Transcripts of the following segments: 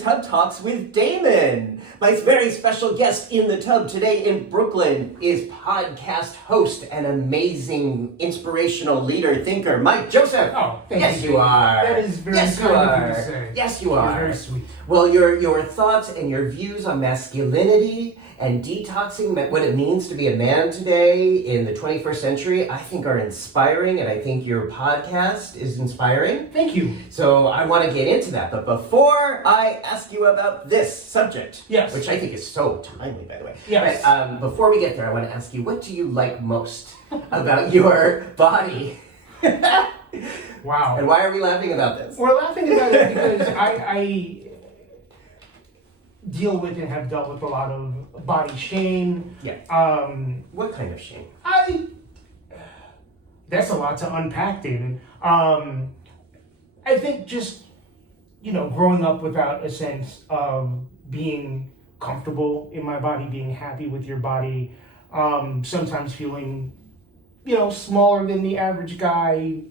Tub Talks with Damon. My very special guest in the tub today in Brooklyn is podcast host and amazing inspirational leader, thinker, Mike Joseph. Oh, thank yes, you. you are. That is very yes, kind you of are. you to say. Yes, you You're are. very sweet. Well, your thoughts and your views on masculinity and detoxing, what it means to be a man today in the 21st century, I think are inspiring, and I think your podcast is inspiring. Thank you. So I want to get into that, but before I ask you about this subject, Yes. which I think is so timely, by the way. Yes. But, before we get there, I want to ask you, what do you like most about your body? Wow. And why are we laughing about this? We're laughing about it because I deal with and have dealt with a lot of body shame. Yeah. What kind of shame? That's a lot to unpack, David. I think just, growing up without a sense of being comfortable in my body, being happy with your body, sometimes feeling, smaller than the average guy,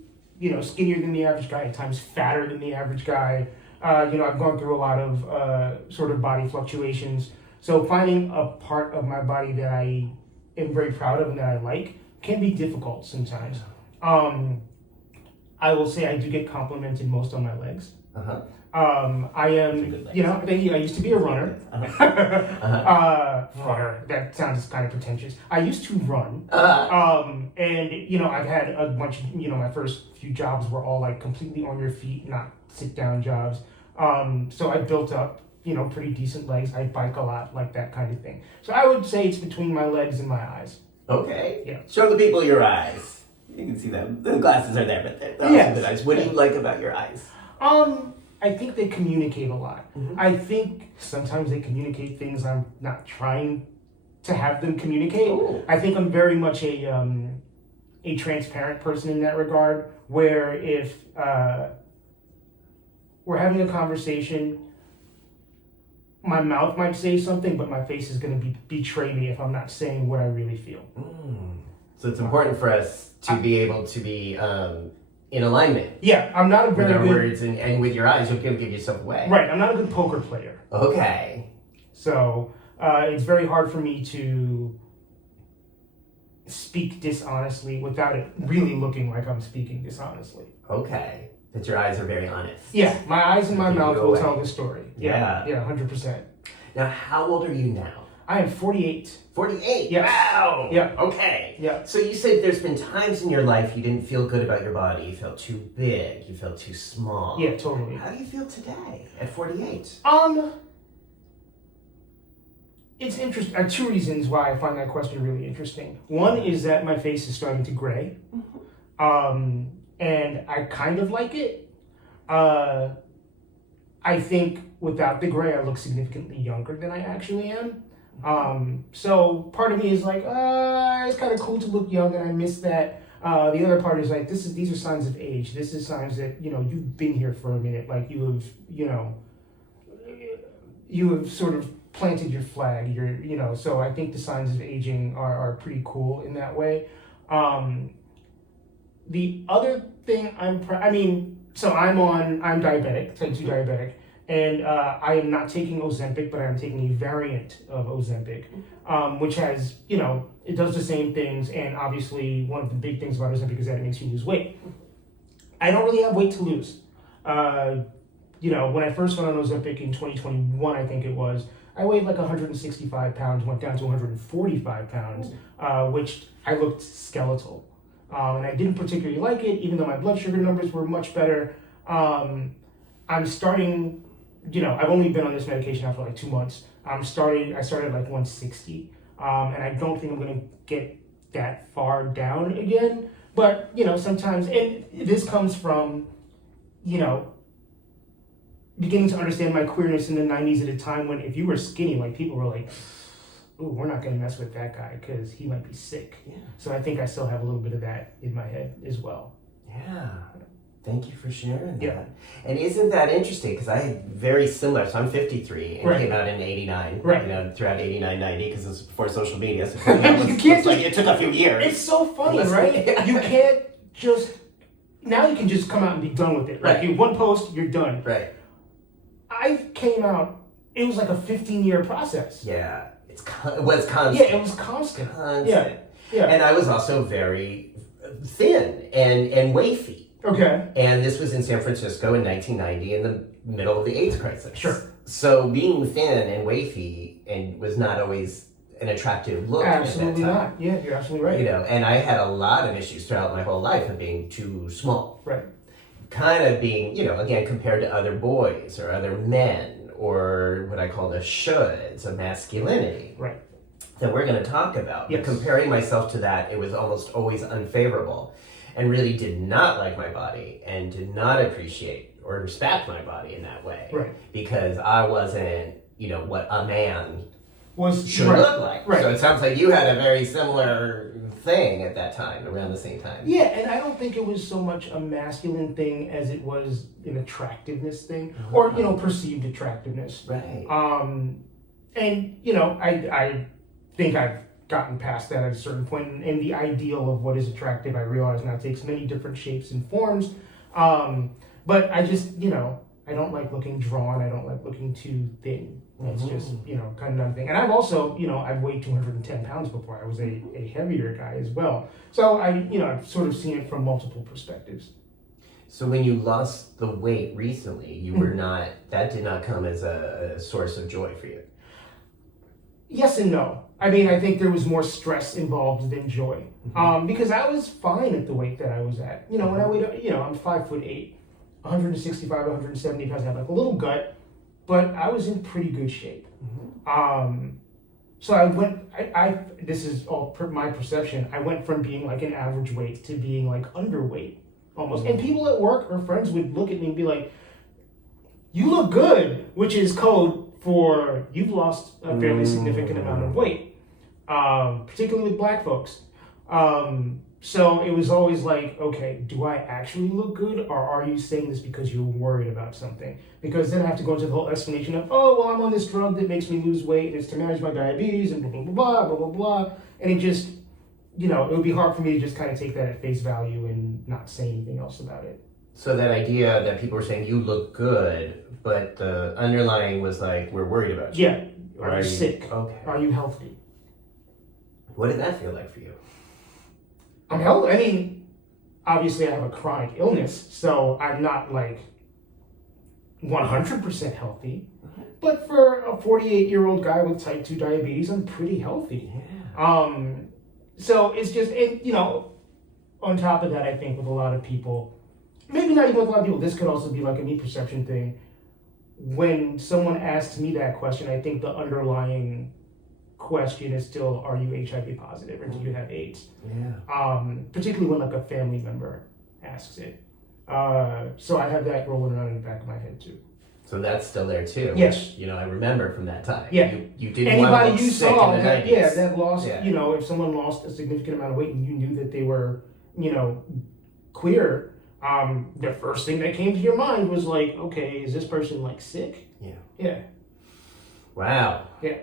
skinnier than the average guy, at times fatter than the average guy. I've gone through a lot of sort of body fluctuations. So finding a part of my body that I am very proud of and that I like can be difficult sometimes. I will say I do get complimented most on my legs. Uh-huh. I am, I used to be a runner. Runner, that sounds kind of pretentious. I used to run. And, I've had a bunch of, my first few jobs were all like completely on your feet, not sit down jobs. So I built up, pretty decent legs. I bike a lot, like that kind of thing. So I would say it's between my legs and my eyes. Okay. Yeah. Show the people your eyes. You can see them. The glasses are there, but they're also good eyes. What do you like about your eyes? I think they communicate a lot. Mm-hmm. I think sometimes they communicate things I'm not trying to have them communicate. Ooh. I think I'm very much a transparent person in that regard, where if we're having a conversation, my mouth might say something, but my face is going to betray me if I'm not saying what I really feel. So it's important for us to be able to be in alignment. Yeah, I'm not a very with our good... words and with your eyes, you'll give yourself away. Right, I'm not a good poker player. Okay. So it's very hard for me to speak dishonestly without it really looking like I'm speaking dishonestly. Okay. That your eyes are very honest. Yeah, my eyes and my mouth will away. tell the story. Yeah, 100%. Now, how old are you now? I am 48. 48? Yes. Wow! Yeah. Okay. Yeah. So you said there's been times in your life you didn't feel good about your body. You felt too big. You felt too small. Yeah, totally. How do you feel today at 48? It's interesting. Two reasons why I find that question really interesting. One is that my face is starting to gray. Mm-hmm. And I kind of like it. I think without the gray, I look significantly younger than I actually am. So part of me is like, it's kind of cool to look young, and I miss that. The other part is like, these are signs of age. This is signs that, you've been here for a minute. Like you have sort of planted your flag. So I think the signs of aging are pretty cool in that way. The other thing I'm diabetic, type 2 diabetic, and I am not taking Ozempic, but I am taking a variant of Ozempic, which has, it does the same things, and obviously one of the big things about Ozempic is that it makes you lose weight. I don't really have weight to lose. When I first went on Ozempic in 2021, I think it was, I weighed like 165 pounds, went down to 145 pounds, which I looked skeletal. And I didn't particularly like it, even though my blood sugar numbers were much better. I'm starting, I've only been on this medication now for like 2 months. I started at like 160, and I don't think I'm going to get that far down again. But, sometimes, and this comes from, beginning to understand my queerness in the 90s at a time when if you were skinny, like people were like, ooh, we're not going to mess with that guy because he might be sick. Yeah. So I think I still have a little bit of that in my head as well. Yeah. Thank you for sharing that. Yeah. And isn't that interesting? Because I had very similar. So I'm 53 and came out in 89. Right. Throughout 89, 90, because it was before social media. So it took a few years. It's so funny, right? You can't just... Now you can just come out and be done with it. Right. One post, you're done. Right. I came out, it was like a 15-year process. Yeah. It was constant. Yeah, it was constant. Yeah. And I was also very thin and wafy. Okay. And this was in San Francisco in 1990 in the middle of the AIDS crisis. Sure. So being thin and wafy and was not always an attractive look Absolutely at that time. not. Yeah, you're absolutely right. You know, and I had a lot of issues throughout my whole life of being too small. Right. Kind of being, you know, again, compared to other boys or other men or what I call the shoulds of masculinity. Right. That we're going to talk about. Yes. But comparing myself to that, it was almost always unfavorable and really did not like my body and did not appreciate or respect my body in that way. Right. Because I wasn't, you know, what a man should right. look like. Right. So it sounds like you had a very similar thing at that time, around the same time. Yeah, and I don't think it was so much a masculine thing as it was an attractiveness thing, or, you know, perceived attractiveness. Right. And, you know, I think I've gotten past that at a certain point, and the ideal of what is attractive, I realize now, takes many different shapes and forms. But I just, you know, I don't like looking drawn. I don't like looking too thin. It's just, you know, kind of another thing. And I've also, you know, I've weighed 210 pounds before. I was a heavier guy as well. So I've sort of seen it from multiple perspectives. So when you lost the weight recently, you were not, that did not come as a source of joy for you. Yes and no. I mean, I think there was more stress involved than joy. Because I was fine at the weight that I was at. You know, when I weighed, you know, I'm 5'8", 165, 170 pounds. I have like a little gut, but I was in pretty good shape. So this is all my perception. I went from being like an average weight to being like underweight almost. And people at work or friends would look at me and be like, "You look good," which is code for you've lost a fairly significant amount of weight, particularly with black folks. So it was always like, okay, do I actually look good, or are you saying this because you're worried about something? Because then I have to go into the whole explanation of, oh, well, I'm on this drug that makes me lose weight, and it's to manage my diabetes, and blah, blah, blah, blah, blah, blah. And it just, you know, it would be hard for me to just kind of take that at face value and not say anything else about it. So that idea that people were saying you look good, but the underlying was like, we're worried about you. Yeah. Are you sick? Okay. Are you healthy? What did that feel like for you? I'm healthy. I mean, obviously I have a chronic illness, so I'm not like 100% healthy. But for a 48-year-old guy with type 2 diabetes, I'm pretty healthy. Yeah. So it's just, you know, on top of that, I think with a lot of people, maybe not even with a lot of people, this could also be like a me perception thing. When someone asks me that question, I think the underlying question is still, are you HIV positive or do you have AIDS? Yeah. Particularly when like a family member asks it. So I have that rolling around in the back of my head too. So that's still there too. Yes. Which, you know, I remember from that time. Yeah. You didn't want to look you sick saw in the that, 90s. yeah, that lost, Yeah. you know, if someone lost a significant amount of weight and you knew that they were, you know, queer, the first thing that came to your mind was like, okay, is this person like sick? Yeah. Yeah. Wow. Yeah.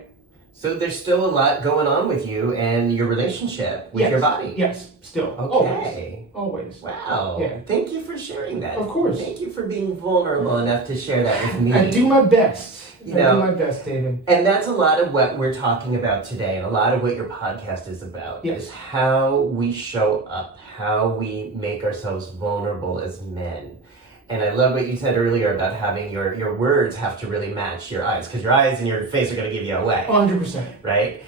So there's still a lot going on with you and your relationship with your body. Yes, still. Okay. Always. Wow. Yeah. Thank you for sharing that. Of course. Thank you for being vulnerable enough to share that with me. I do my best. You I know, do my best, David. And that's a lot of what we're talking about today, and a lot of what your podcast is about, Yes. is how we show up, how we make ourselves vulnerable as men. And I love what you said earlier about having your words have to really match your eyes, because your eyes and your face are going to give you away. 100%. Right?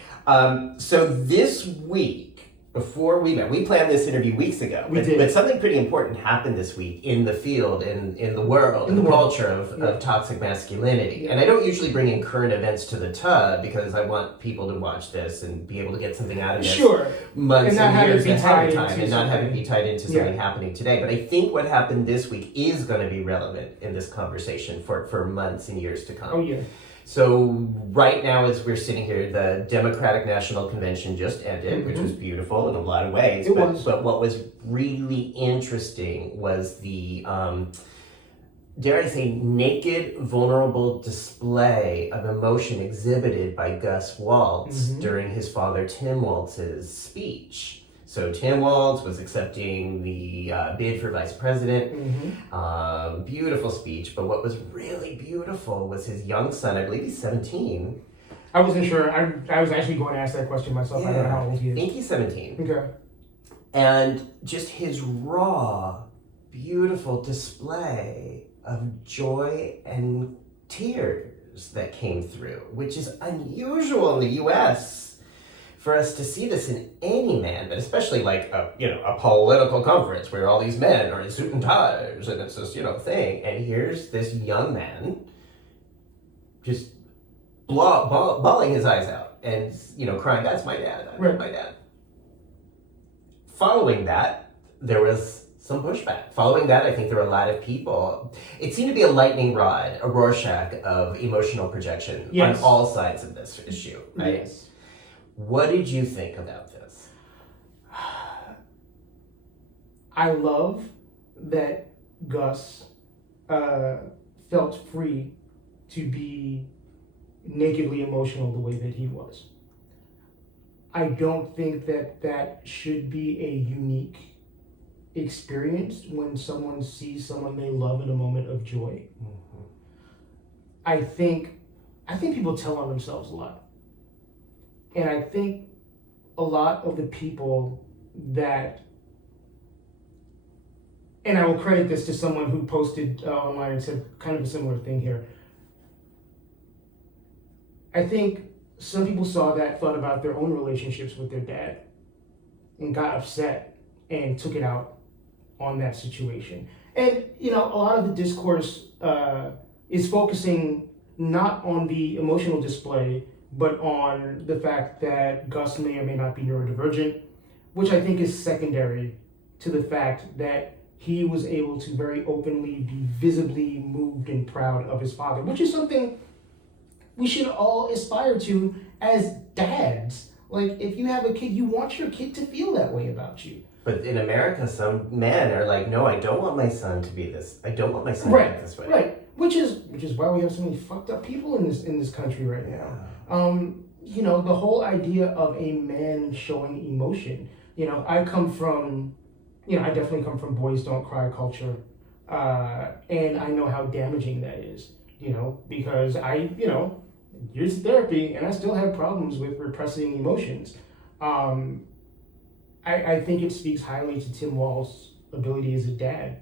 So this week, before we met, we planned this interview weeks ago. We did. But something pretty important happened this week in the field, in the world, in the culture of toxic masculinity. Yeah. And I don't usually bring in current events to the tub because I want people to watch this and be able to get something out of this months and years ahead of time and not have it be tied into something happening today. But I think what happened this week is going to be relevant in this conversation for months and years to come. Oh, yeah. So right now, as we're sitting here, the Democratic National Convention just ended, which was beautiful in a lot of ways. But what was really interesting was the, dare I say, naked, vulnerable display of emotion exhibited by Gus Waltz during his father Tim Waltz's speech. So Tim Waltz was accepting the bid for vice president. Beautiful speech, but what was really beautiful was his young son, I believe he's 17. I wasn't sure. I was actually going to ask that question myself. I don't know how old he is. I think he's 17. Okay. And just his raw, beautiful display of joy and tears that came through, which is unusual in the U.S. for us to see this in any man, but especially like a political conference where all these men are in suit and ties and it's this thing. And here's this young man just bawling his eyes out and crying, "That's my dad. That's my dad." Following that, there was some pushback. Following that, I think there were a lot of people. It seemed to be a lightning rod, a Rorschach of emotional projection on all sides of this issue, right? Yes. What did you think about this? I love that Gus felt free to be nakedly emotional the way that he was. I don't think that should be a unique experience when someone sees someone they love in a moment of joy. I think people tell on themselves a lot. And I think a lot of the people that, and I will credit this to someone who posted online and said kind of a similar thing here. I think some people saw that, thought about their own relationships with their dad, and got upset and took it out on that situation. And, a lot of the discourse is focusing not on the emotional display, but on the fact that Gus may or may not be neurodivergent, which I think is secondary to the fact that he was able to very openly be visibly moved and proud of his father, which is something we should all aspire to as dads. Like, if you have a kid, you want your kid to feel that way about you. But in America, some men are like, "No, I don't want my son to be this. I don't want my son to act this way." Right. Which is why we have so many fucked up people in this country right now. The whole idea of a man showing emotion. I definitely come from boys don't cry culture, and I know how damaging that is. Because I use therapy and I still have problems with repressing emotions. I think it speaks highly to Tim Waltz's ability as a dad,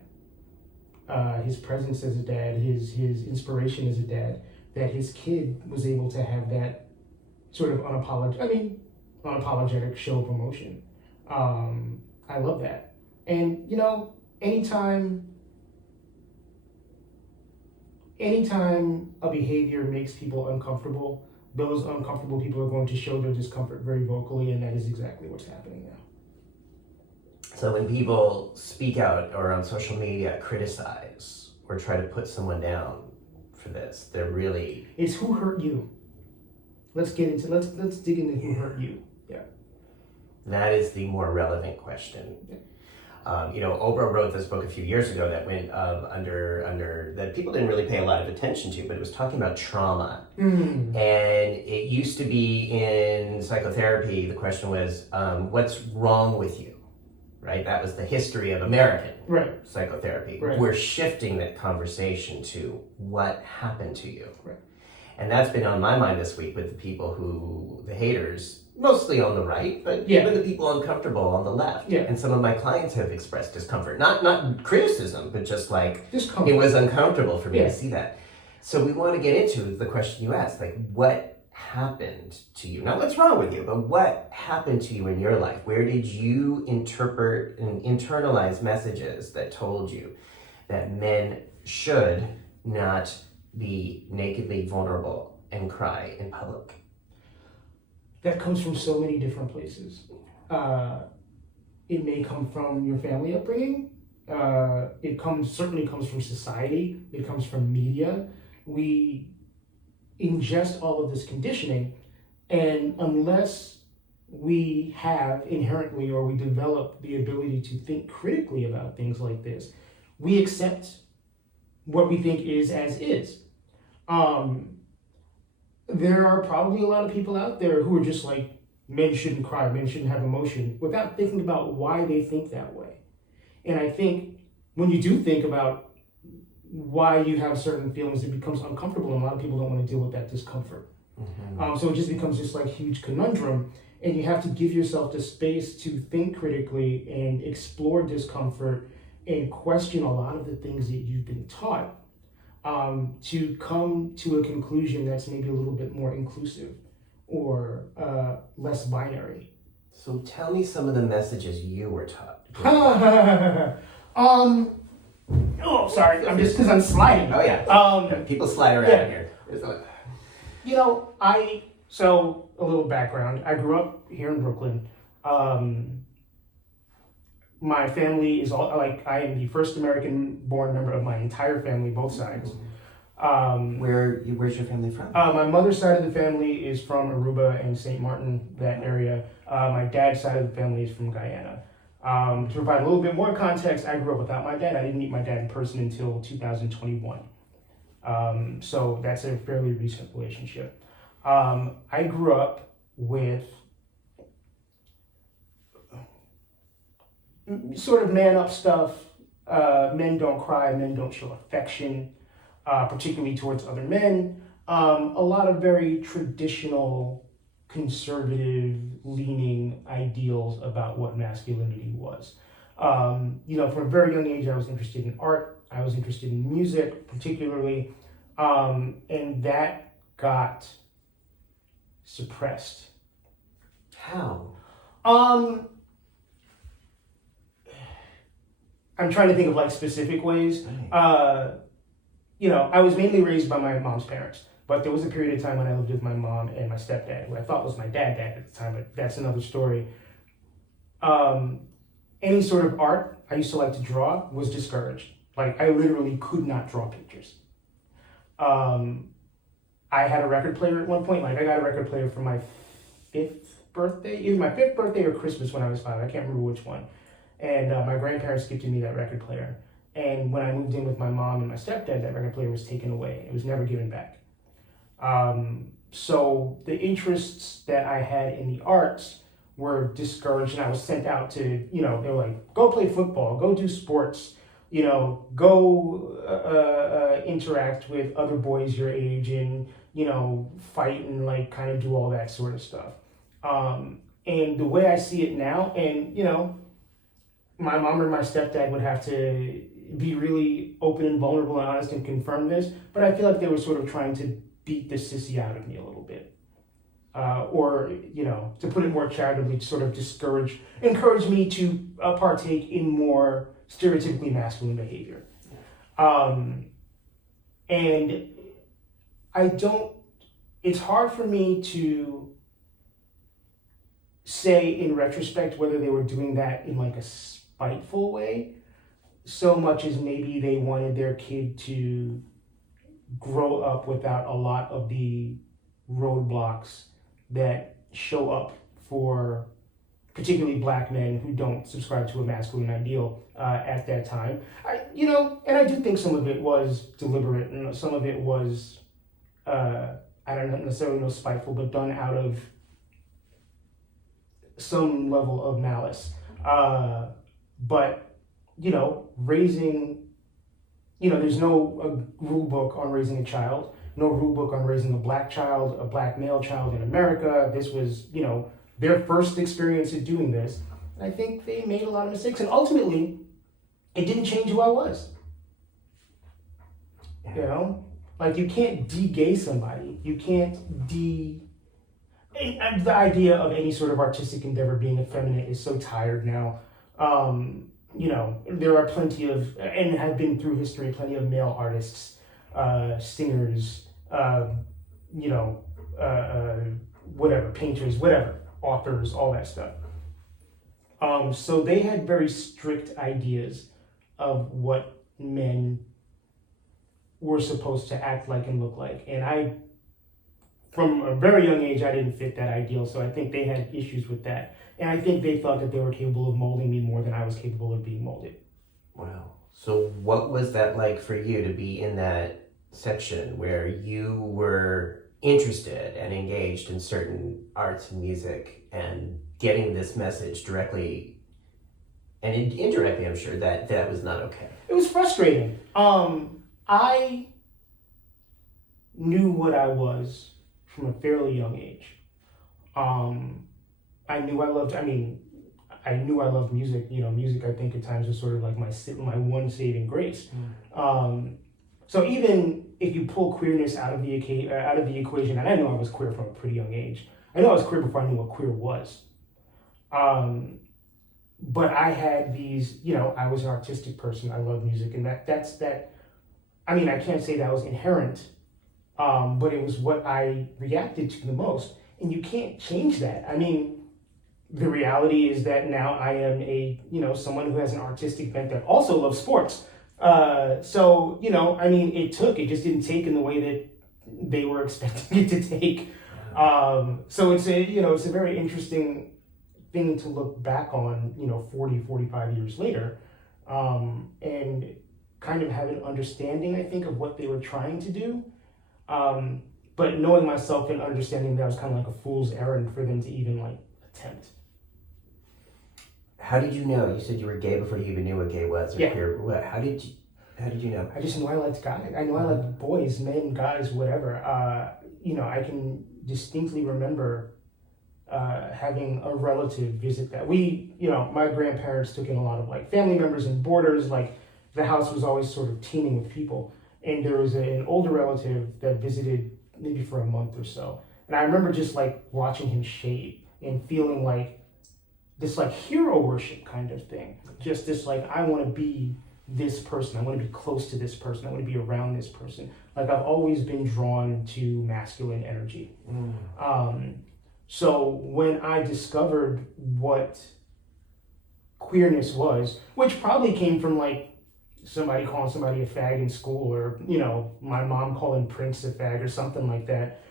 his presence as a dad, his inspiration as a dad, that his kid was able to have that sort of unapologetic show of emotion. I love that. And, anytime a behavior makes people uncomfortable, those uncomfortable people are going to show their discomfort very vocally, and that is exactly what's happening now. So when people speak out or on social media criticize or try to put someone down for this, they're really... It's who hurt you. Let's dig into who hurt you. Yeah. That is the more relevant question. Yeah. Oprah wrote this book a few years ago that went under that people didn't really pay a lot of attention to, but it was talking about trauma. And it used to be in psychotherapy, the question was, what's wrong with you? Right? That was the history of American psychotherapy. Right. We're shifting that conversation to what happened to you. Right. And that's been on my mind this week with the haters, mostly on the right, but even the people uncomfortable on the left. Yeah. And some of my clients have expressed discomfort. Not criticism, but just like, discomfort. It was uncomfortable for me to see that. So we want to get into the question you asked, like, what happened to you? Not what's wrong with you, but what happened to you in your life? Where did you interpret and internalize messages that told you that men should not be nakedly vulnerable and cry in public? That comes from so many different places. It may come from your family upbringing. It certainly comes from society. It comes from media. We ingest all of this conditioning, and unless we have inherently or we develop the ability to think critically about things like this, we accept what we think is as is. There are probably a lot of people out there who are just like, men shouldn't cry, men shouldn't have emotion, without thinking about why they think that way. And I think when you do think about why you have certain feelings, it becomes uncomfortable, and a lot of people don't want to deal with that discomfort. So it just becomes this like huge conundrum, and you have to give yourself the space to think critically and explore discomfort and question a lot of the things that you've been taught, to come to a conclusion that's maybe a little bit more inclusive or less binary. So tell me some of the messages you were taught. Oh, sorry. I'm just because I'm sliding. Oh yeah. People slide around here. You know, so a little background. I grew up here in Brooklyn. My family is all like, I am the first American-born member of my entire family, both sides. Where's your family from? My mother's side of the family is from Aruba and St. Martin, that area. My dad's side of the family is from Guyana. To provide a little bit more context, I grew up without my dad. I didn't meet my dad in person until 2021. So that's a fairly recent relationship. I grew up with sort of man up stuff. Men don't cry, men don't show affection, particularly towards other men. A lot of very traditional, conservative leaning ideals about what masculinity was. From a very young age, I was interested in art. I was interested in music, particularly, and that got suppressed. How? I'm trying to think of like specific ways. I was mainly raised by my mom's parents, but there was a period of time when I lived with my mom and my stepdad, who I thought was my dad at the time, but that's another story. Any sort of art I used to like to draw was discouraged. Like, I literally could not draw pictures. I had a record player at one point. Like, I got a record player for my 5th birthday, either my 5th birthday or Christmas when I was 5. I can't remember which one. And my grandparents gifted me that record player. And when I moved in with my mom and my stepdad, that record player was taken away. It was never given back. So the interests that I had in the arts were discouraged, and I was sent out to, they were like, go play football, go do sports, go interact with other boys your age and, fight and like kind of do all that sort of stuff. And the way I see it now, and, my mom or my stepdad would have to be really open and vulnerable and honest and confirm this, but I feel like they were sort of trying to beat the sissy out of me a little bit. Or, to put it more charitably, to sort of encourage me to partake in more stereotypically masculine behavior. And it's hard for me to say in retrospect whether they were doing that in like a spiteful way, so much as maybe they wanted their kid to grow up without a lot of the roadblocks that show up for particularly black men who don't subscribe to a masculine ideal at that time. And I do think some of it was deliberate, and some of it was, I don't necessarily know spiteful, but done out of some level of malice. But, raising, there's no rule book on raising a child, no rule book on raising a black child, a black male child in America. This was, their first experience at doing this. And I think they made a lot of mistakes. And ultimately, it didn't change who I was. Like, you can't de-gay somebody. You can't the idea of any sort of artistic endeavor being effeminate is so tired now. There are plenty of, and have been through history, plenty of male artists, singers, whatever, painters, whatever, authors, all that stuff. So they had very strict ideas of what men were supposed to act like and look like. And from a very young age, I didn't fit that ideal, so I think they had issues with that. And I think they thought that they were capable of molding me more than I was capable of being molded. Wow. So what was that like for you to be in that section where you were interested and engaged in certain arts and music and getting this message directly and indirectly, I'm sure that was not okay. It was frustrating. I knew what I was from a fairly young age. I knew I loved music. Music I think at times was sort of like my one saving grace. So even if you pull queerness out of the equation, and I know I was queer from a pretty young age. I know I was queer before I knew what queer was. But I had these, I was an artistic person. I love music, and that's that. I mean, I can't say that was inherent, but it was what I reacted to the most, and you can't change that. I mean, the reality is that now I am someone who has an artistic bent that also loves sports. So it just didn't take in the way that they were expecting it to take. So it's a very interesting thing to look back on, 40, 45 years later, and kind of have an understanding, I think, of what they were trying to do. But knowing myself and understanding that was kind of like a fool's errand for them to even attempt. How did you know? You said you were gay before you even knew what gay was. Or yeah. Queer. What? How did you know? I just knew I liked guys. I knew I liked boys, men, guys, whatever. I can distinctly remember having a relative visit that my grandparents took in a lot of family members and boarders. The house was always sort of teeming with people. And there was an older relative that visited maybe for a month or so. And I remember just watching him shave and feeling this hero worship kind of thing. Just this I want to be this person. I want to be close to this person. I want to be around this person. I've always been drawn to masculine energy. So when I discovered what queerness was, which probably came from somebody calling somebody a fag in school, or my mom calling Prince a fag or something like that,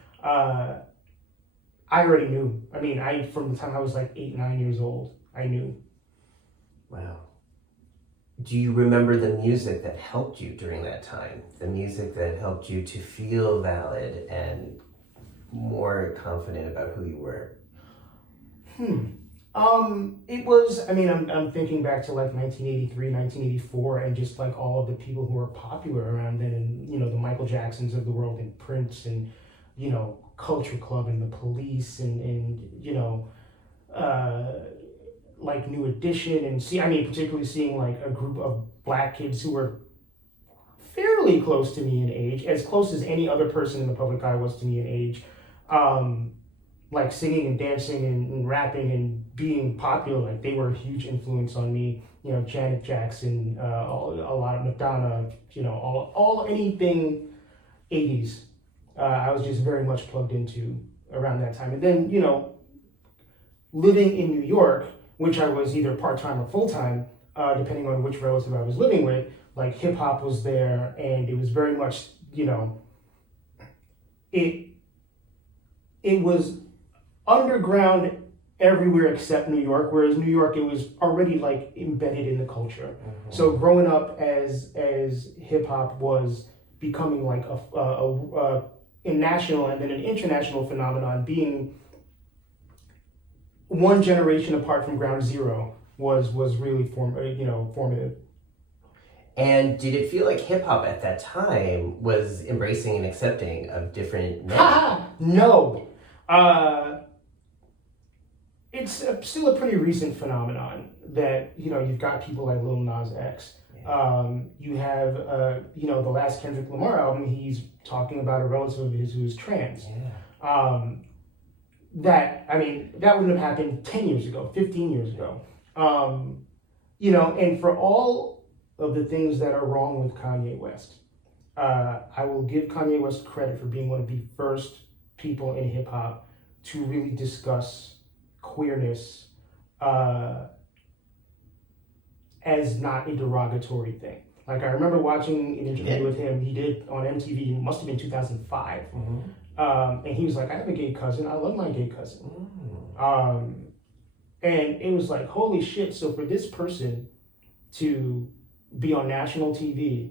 I already knew. I mean, from the time I was 8, 9 years old, I knew. Wow. Do you remember the music that helped you during that time? The music that helped you to feel valid and more confident about who you were? It was, I'm thinking back to 1983, 1984, and just all of the people who were popular around then, and, the Michael Jacksons of the world, and Prince, and, Culture Club, and the Police, and New Edition, and particularly seeing a group of black kids who were fairly close to me in age, as close as any other person in the public eye was to me in age, singing and dancing and rapping and being popular. They were a huge influence on me. Janet Jackson, a lot of Madonna, all anything 80s. I was just very much plugged into around that time. And then, living in New York, which I was either part-time or full-time, depending on which relative I was living with, hip-hop was there, and it was very much, it was underground everywhere except New York, whereas New York, it was already embedded in the culture. Mm-hmm. So growing up as hip-hop was becoming a national and then an international phenomenon, being one generation apart from ground zero was really formative. And did it feel like hip hop at that time was embracing and accepting of different men? No. It's still a pretty recent phenomenon that, you've got people like Lil Nas X. Yeah. You have, the last Kendrick Lamar album, he's talking about a relative of his who is trans. Yeah. That wouldn't have happened 10 years ago, 15 years ago. And for all of the things that are wrong with Kanye West, I will give Kanye West credit for being one of the first people in hip hop to really discuss queerness as not a derogatory thing. I remember watching an interview with him he did on MTV, it must have been 2005. Mm-hmm. And he was like, I have a gay cousin. I love my gay cousin. Mm. And it was holy shit. So for this person to be on national TV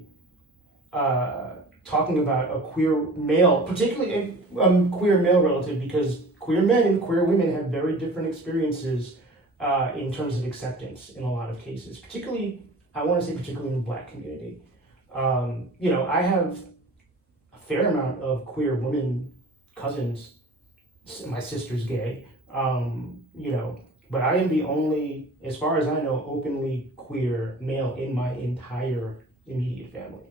talking about a queer male, particularly a queer male relative, because queer men and queer women have very different experiences in terms of acceptance in a lot of cases, particularly in the Black community. I have a fair amount of queer women cousins. My sister's gay, but I am the only, as far as I know, openly queer male in my entire immediate family.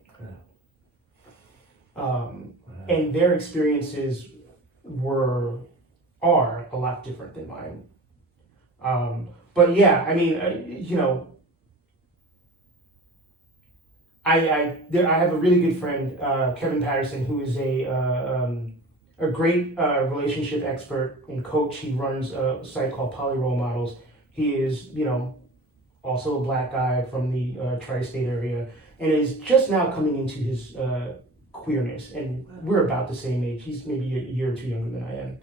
And their experiences are a lot different than mine. But yeah, I mean, I have a really good friend, Kevin Patterson, who is a great relationship expert and coach. He runs a site called Poly Role Models. He is, also a Black guy from the tri-state area, and is just now coming into his queerness. And we're about the same age. He's maybe a year or two younger than I am.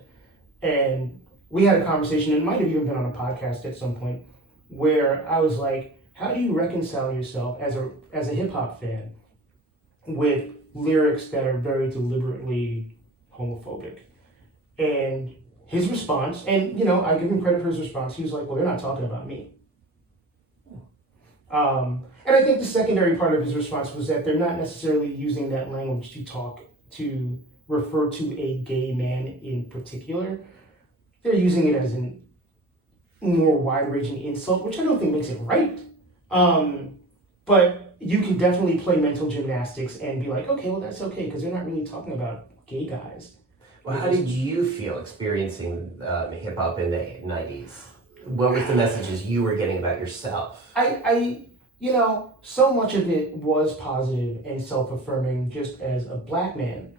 And we had a conversation, and it might have even been on a podcast at some point, where I was like, how do you reconcile yourself as a hip hop fan with lyrics that are very deliberately homophobic? And his response, and I give him credit for his response, he was like, well, they're not talking about me. And I think the secondary part of his response was that they're not necessarily using that language to refer to a gay man in particular. They're using it as a more wide-ranging insult, which I don't think makes it right. But you can definitely play mental gymnastics and be like, okay, well, that's okay, because they're not really talking about gay guys. Well, how did you feel experiencing hip-hop in the 90s? What was the messages you were getting about yourself? I so much of it was positive and self-affirming just as a Black man.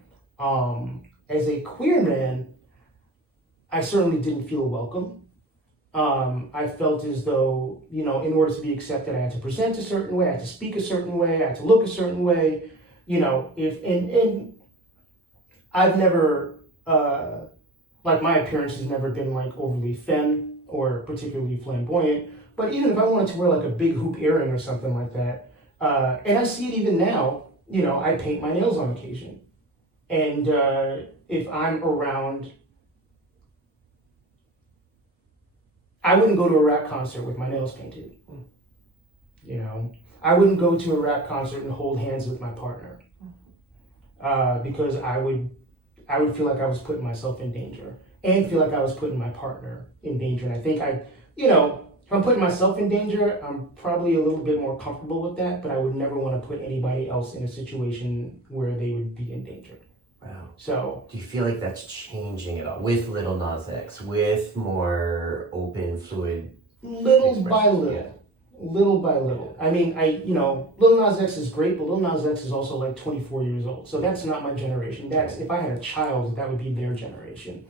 As a queer man, I certainly didn't feel welcome. I felt as though, in order to be accepted, I had to present a certain way, I had to speak a certain way, I had to look a certain way. And I've never, my appearance has never been overly femme or particularly flamboyant. But even if I wanted to wear a big hoop earring or something like that, and I see it even now, I paint my nails on occasion. And if I'm around, I wouldn't go to a rap concert with my nails painted. I wouldn't go to a rap concert and hold hands with my partner because I would feel like I was putting myself in danger and feel like I was putting my partner in danger. And I think if I'm putting myself in danger, I'm probably a little bit more comfortable with that, but I would never want to put anybody else in a situation where they would be in danger. Wow. So, do you feel like that's changing at all with Little Nas X, with more open, fluid? Little by little. I mean, Little Nas X is great, but Little Nas X is also 24 years old. So that's not my generation. That's, if I had a child, that would be their generation.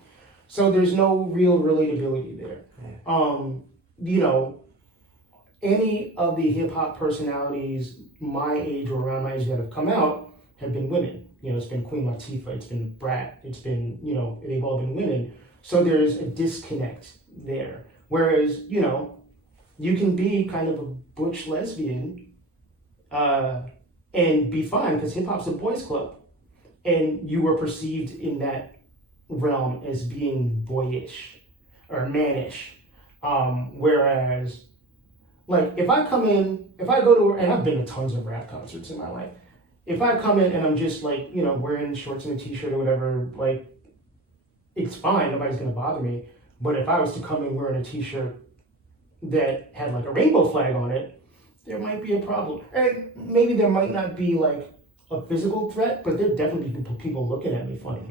So there's no real relatability there. Any of the hip hop personalities my age or around my age that have come out have been women. It's been Queen Latifah, it's been Brat, it's been, they've all been women. So there's a disconnect there. Whereas, you can be kind of a butch lesbian and be fine because hip hop's a boys club. And you were perceived in that realm as being boyish or mannish. Whereas, if I go to, and I've been to tons of rap concerts in my life, if I come in and I'm just wearing shorts and a t-shirt or whatever, it's fine, nobody's gonna bother me. But if I was to come in wearing a t-shirt that had a rainbow flag on it, there might be a problem. And maybe there might not be a physical threat, but there'd definitely be people looking at me funny.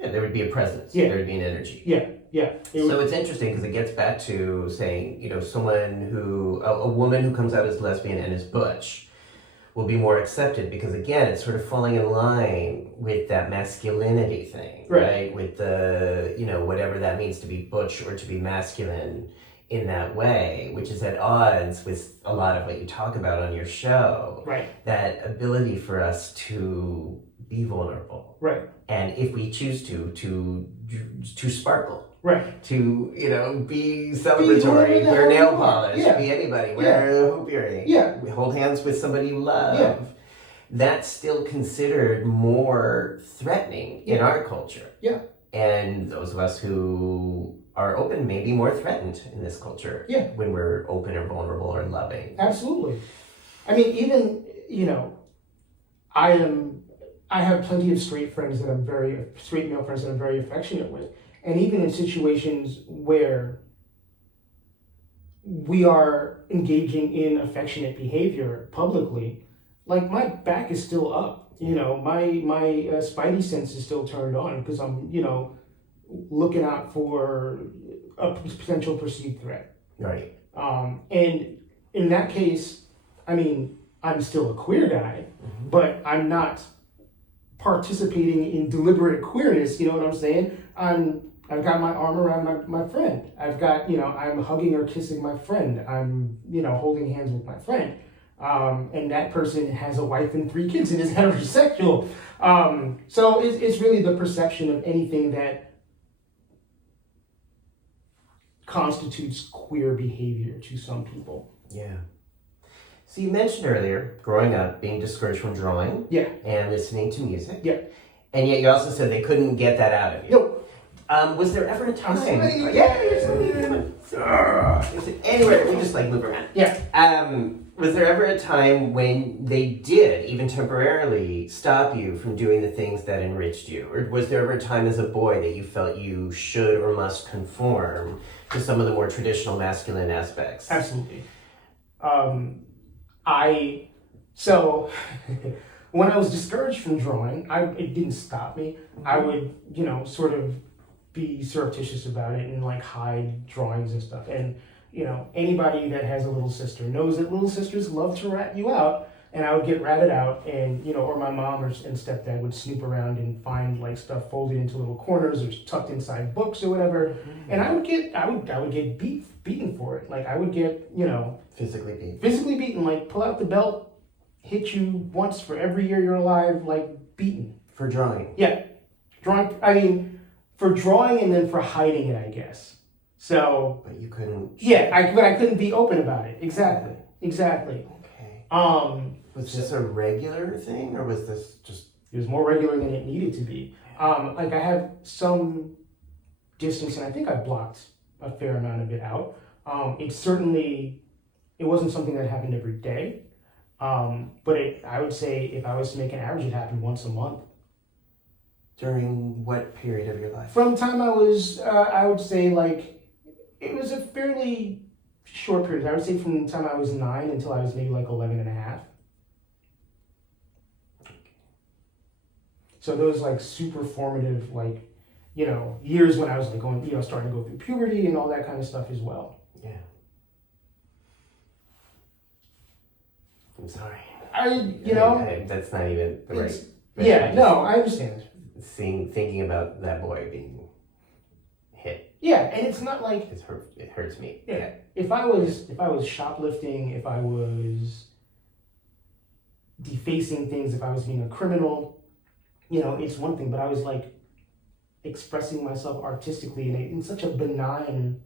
Yeah, there would be a presence. Yeah. There would be an energy. Yeah. So it's interesting because it gets back to saying, someone a woman who comes out as lesbian and is butch will be more accepted because, again, it's sort of falling in line with that masculinity thing, right? With the, whatever that means to be butch or to be masculine in that way, which is at odds with a lot of what you talk about on your show. Right. That ability for us to be vulnerable. Right. And if we choose to sparkle. Right. To, be celebratory, wear nail polish, be anybody, wear a hoop earring, hold hands with somebody you love. that's still considered more threatening in our culture. Yeah. And those of us who are open may be more threatened in this culture. Yeah. When we're open or vulnerable or loving. Absolutely. I mean, even, I have plenty of straight male friends that I'm very affectionate with. And even in situations where we are engaging in affectionate behavior publicly, like my back is still up. My spidey sense is still turned on because I'm, looking out for a potential perceived threat. Right. And in that case, I mean, I'm still a queer guy, but I'm not participating in deliberate queerness. You know what I'm saying? I've got my arm around my friend. I've got, I'm hugging or kissing my friend. I'm, holding hands with my friend. And that person has a wife and 3 kids and is heterosexual. So it's really the perception of anything that constitutes queer behavior to some people. Yeah. So you mentioned earlier, growing up, being discouraged from drawing. Yeah. And listening to music. Yeah. And yet you also said they couldn't get that out of you. No. Was there ever a time? Anyway, we just move around. Yeah. Was there ever a time when they did, even temporarily, stop you from doing the things that enriched you? Or was there ever a time as a boy that you felt you should or must conform to some of the more traditional masculine aspects? Absolutely. When I was discouraged from drawing, it didn't stop me. I would, sort of be surreptitious about it and hide drawings and stuff. And, anybody that has a little sister knows that little sisters love to rat you out. And I would get ratted out and, or my mom and stepdad would snoop around and find stuff folded into little corners or tucked inside books or whatever. Mm-hmm. And I would get beaten for it. I would get, physically beaten, pull out the belt, hit you once for every year you're alive, beaten. For drawing? Yeah. For drawing and then for hiding it, I guess. So. But you couldn't. Yeah, I couldn't be open about it. Exactly. Okay. Was this a regular thing, or was this just? It was more regular than it needed to be. I have some distance, and I think I blocked a fair amount of it out. It wasn't something that happened every day. But I would say if I was to make an average, it happened once a month. During what period of your life? From the time I was, I would say it was a fairly short period. I would say from the time I was 9 until I was maybe 11 and a half. So those super formative, years when I was going, starting to go through puberty and all that kind of stuff as well. Yeah. I'm sorry. That's not even the right. Yeah, no, I understand. Thinking about that boy being hit. Yeah, and it's not it hurts me. Yeah. If I was shoplifting, if I was defacing things, if I was being a criminal, it's one thing. But I was expressing myself artistically in such a benign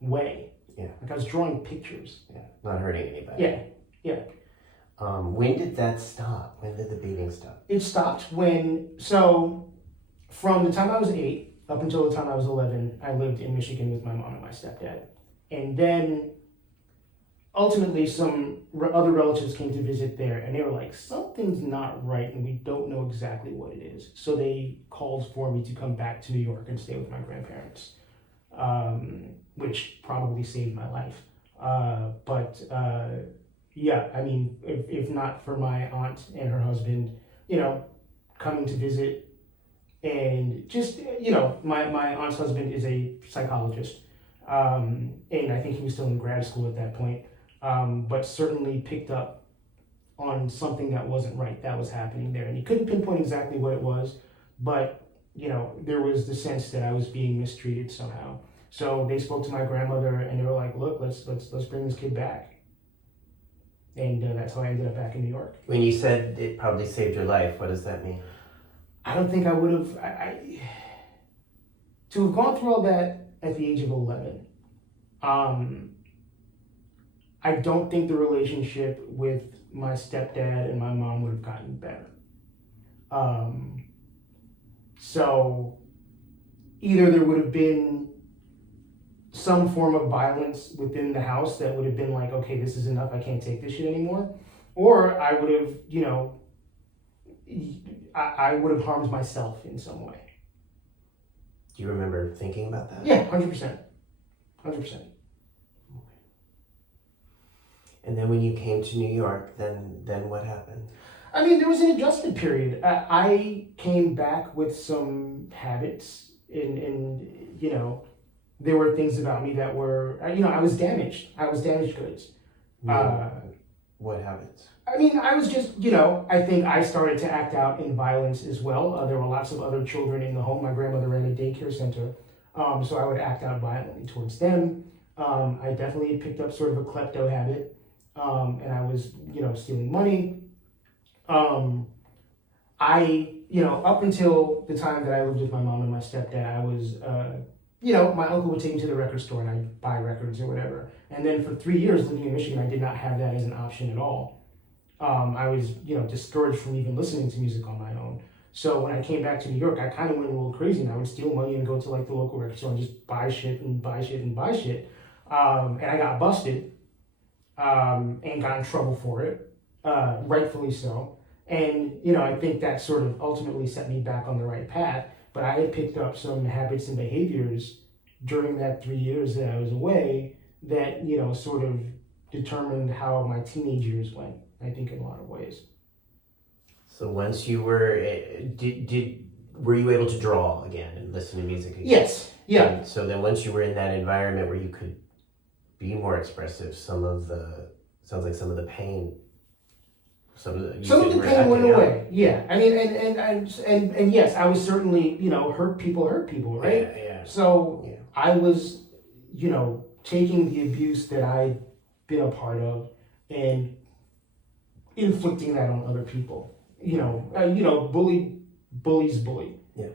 way. Yeah. I was drawing pictures. Yeah. Not hurting anybody. Yeah. Yeah. When did that stop? When did the beating stop? It stopped from the time I was 8 up until the time I was 11, I lived in Michigan with my mom and my stepdad. And then ultimately some other relatives came to visit there and they were like, something's not right and we don't know exactly what it is. So they called for me to come back to New York and stay with my grandparents, which probably saved my life. Yeah, if not for my aunt and her husband, coming to visit and just, my aunt's husband is a psychologist. And I think he was still in grad school at that point, but certainly picked up on something that wasn't right that was happening there. And he couldn't pinpoint exactly what it was, but, there was the sense that I was being mistreated somehow. So they spoke to my grandmother and they were like, look, let's bring this kid back. And that's how I ended up back in New York. When you said it probably saved your life, what does that mean? I don't think I would have. To have gone through all that at the age of 11, I I don't think the relationship with my stepdad and my mom would have gotten better. So either there would have been some form of violence within the house that would have been like, okay, this is enough, I can't take this shit anymore. Or I would have, I would have harmed myself in some way. Do you remember thinking about that? Yeah, 100%. 100%. And then when you came to New York, then what happened? I mean, there was an adjustment period. I came back with some habits, and there were things about me that were, I was damaged. I was damaged goods. What habits? I mean, I was just, I think I started to act out in violence as well. There were lots of other children in the home. My grandmother ran a daycare center, so I would act out violently towards them. I definitely picked up sort of a klepto habit. And I was, stealing money. Up until the time that I lived with my mom and my stepdad, I was, my uncle would take me to the record store and I'd buy records or whatever. And then for 3 years living in Michigan, I did not have that as an option at all. I was, discouraged from even listening to music on my own. So when I came back to New York, I kind of went a little crazy and I would steal money and go to like the local record store and just buy shit and buy shit and buy shit. And I got busted. And got in trouble for it, rightfully so. And, I think that sort of ultimately set me back on the right path. But I had picked up some habits and behaviors during that 3 years that I was away that, sort of determined how my teenage years went, I think, in a lot of ways. So once you were, were you able to draw again and listen to music again? Yes, yeah. And so then once you were in that environment where you could be more expressive, sounds like some of the pain, some of the pain went away. Yeah, I mean, and yes, I was certainly, hurt people, right? Yeah. So yeah. I was, taking the abuse that I'd been a part of and inflicting that on other people. Bullies bully. Yeah.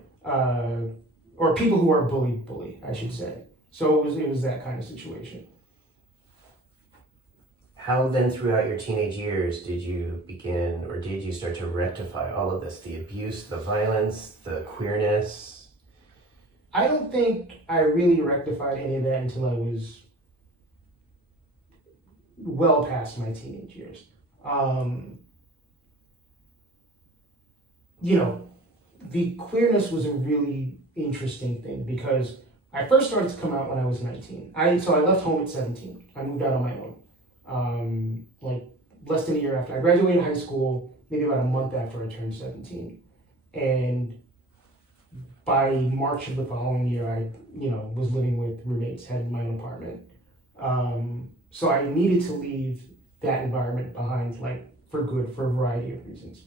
Or people who are bully, I should say. So it was that kind of situation. How then throughout your teenage years did you begin, or did you start to rectify all of this? The abuse, the violence, the queerness? I don't think I really rectified any of that until I was well past my teenage years. The queerness was a really interesting thing because I first started to come out when I was 19. So I left home at 17. I moved out on my own. Less than a year after I graduated high school, maybe about a month after I turned 17. And by March of the following year, I, was living with roommates, had my own apartment. So I needed to leave that environment behind, for good, for a variety of reasons.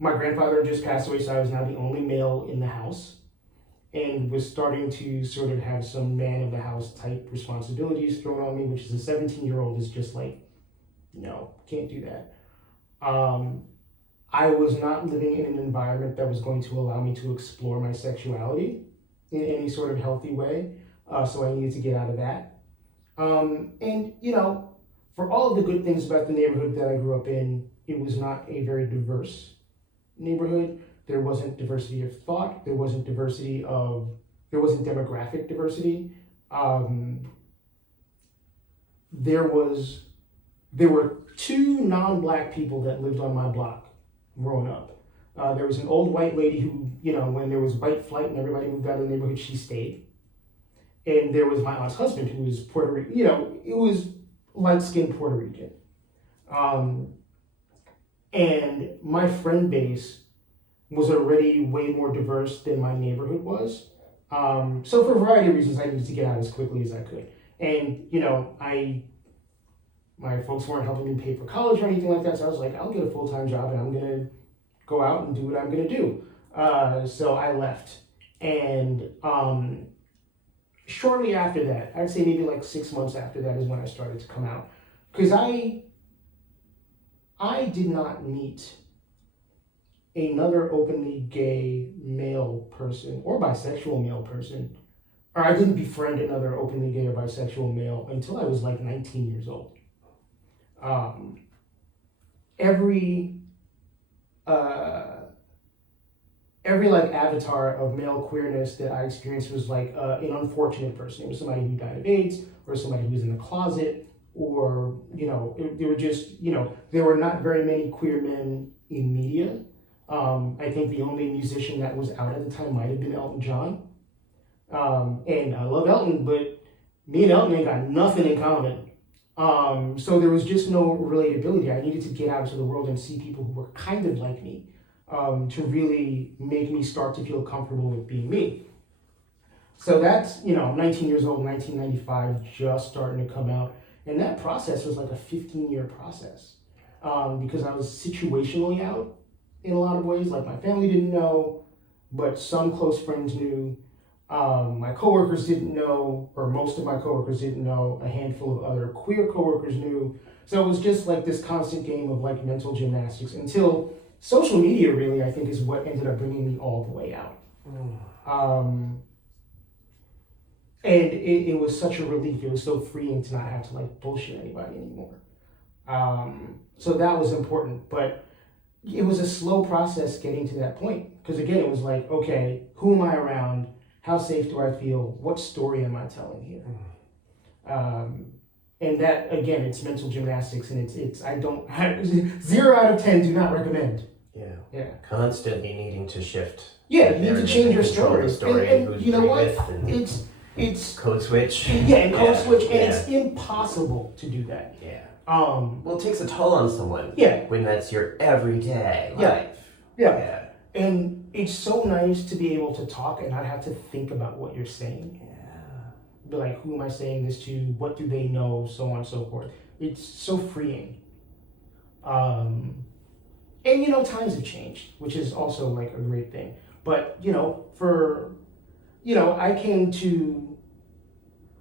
My grandfather just passed away, so I was now the only male in the house. And was starting to sort of have some man of the house type responsibilities thrown on me, which is a 17-year-old is just can't do that. I was not living in an environment that was going to allow me to explore my sexuality in any sort of healthy way. So I needed to get out of that. For all of the good things about the neighborhood that I grew up in, it was not a very diverse neighborhood. There wasn't diversity of thought. There wasn't demographic diversity. There were two non-black people that lived on my block growing up. There was an old white lady who, when there was white flight and everybody moved out of the neighborhood, she stayed. And there was my aunt's husband who was Puerto Rican. It was light-skinned Puerto Rican. And my friend base was already way more diverse than my neighborhood was. So for a variety of reasons, I needed to get out as quickly as I could. And, my folks weren't helping me pay for college or anything like that. So I was like, I'll get a full-time job and I'm going to go out and do what I'm going to do. So I left. And shortly after that, I'd say maybe 6 months after that is when I started to come out. Because I did not meet another openly gay male person or bisexual male person or I didn't befriend another openly gay or bisexual male until I was like 19 years old. Every like avatar of male queerness that I experienced was like an unfortunate person. It was somebody who died of AIDS, or somebody who was in the closet, or they were just there were not very many queer men in media. I think the only musician that was out at the time might have been Elton John. And I love Elton, but me and Elton ain't got nothing in common. So there was just no relatability. I needed to get out into the world and see people who were kind of like me, to really make me start to feel comfortable with being me. So that's, 19 years old, 1995, just starting to come out. And that process was like a 15-year process, because I was situationally out in a lot of ways. Like my family didn't know, but some close friends knew. My coworkers didn't know, or most of my coworkers didn't know. A handful of other queer coworkers knew. So it was just like this constant game of like mental gymnastics until social media really, I think, is what ended up bringing me all the way out. And it was such a relief. It was so freeing to not have to like bullshit anybody anymore. So that was important, but it was a slow process getting to that point. Because again, it was like, okay, who am I around? How safe do I feel? What story am I telling here? And that, again, it's mental gymnastics, and it's 0 out of 10 do not recommend. Yeah. Constantly needing to shift. Yeah, you need to change your story. And who's you know what? It's code switch. Yeah, and code switch, and it's impossible to do that. Yeah. Well, it takes a toll on someone. Yeah. When that's your everyday life. Yeah. And it's so nice to be able to talk and not have to think about what you're saying. Yeah. Be like, who am I saying this to? What do they know? So on and so forth. It's so freeing. And times have changed, which is also like a great thing. But, I came to